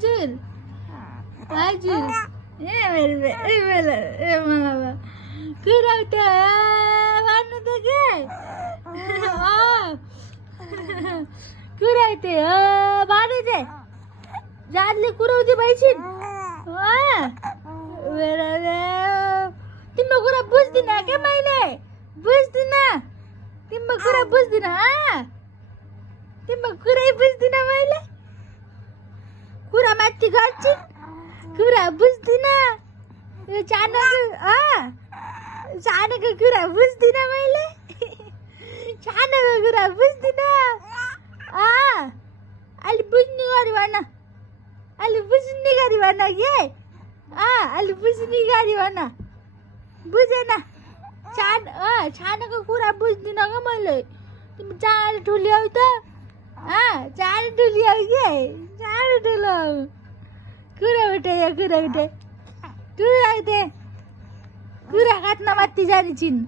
हजुर हजुर कुरा त भन्नु त के कुरा त भन्नु चाहिँ जातले कुराउँदै भइछिन् तिम्रो कुरा बुझ्दिनँ क्या मैले बुझ्दिनँ तिम्रो कुरा बुझ्दिनँ तिम्रो कुरै बुझ्दिनँ मैले कुरा माथि गर्छिन् कुरा बुझ्दिनँ यो सानोको कुरा बुझ्दिनँ मैले सानोको कुरा बुझ्दिनँ अलि बुझ्ने गरी भन अलि बुझ्ने गरी भन के अलि बुझ्ने गरी भन बुझेन सानोको कुरा बुझ्दिनँ क्या मैले तिमी चाँडो ठुल्याउ त चाँडो ठुल्याउ के चाँडो ठुल्याउ कुरा उठायो कुरा कुरा काट्न मात्रै जानेछिन्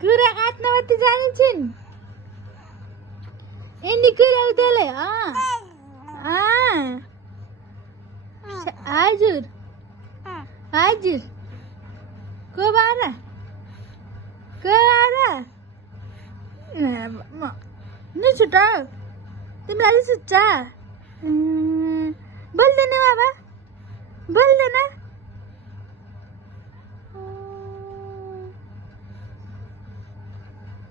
कुरा काट्न मात्रै जानेछिन् यिनी कुरा उठाले हजुर हजुर को बाह्र निसुट तिमीलाई रिस उठ्छ बोल्दैन बाबा बोल्दैन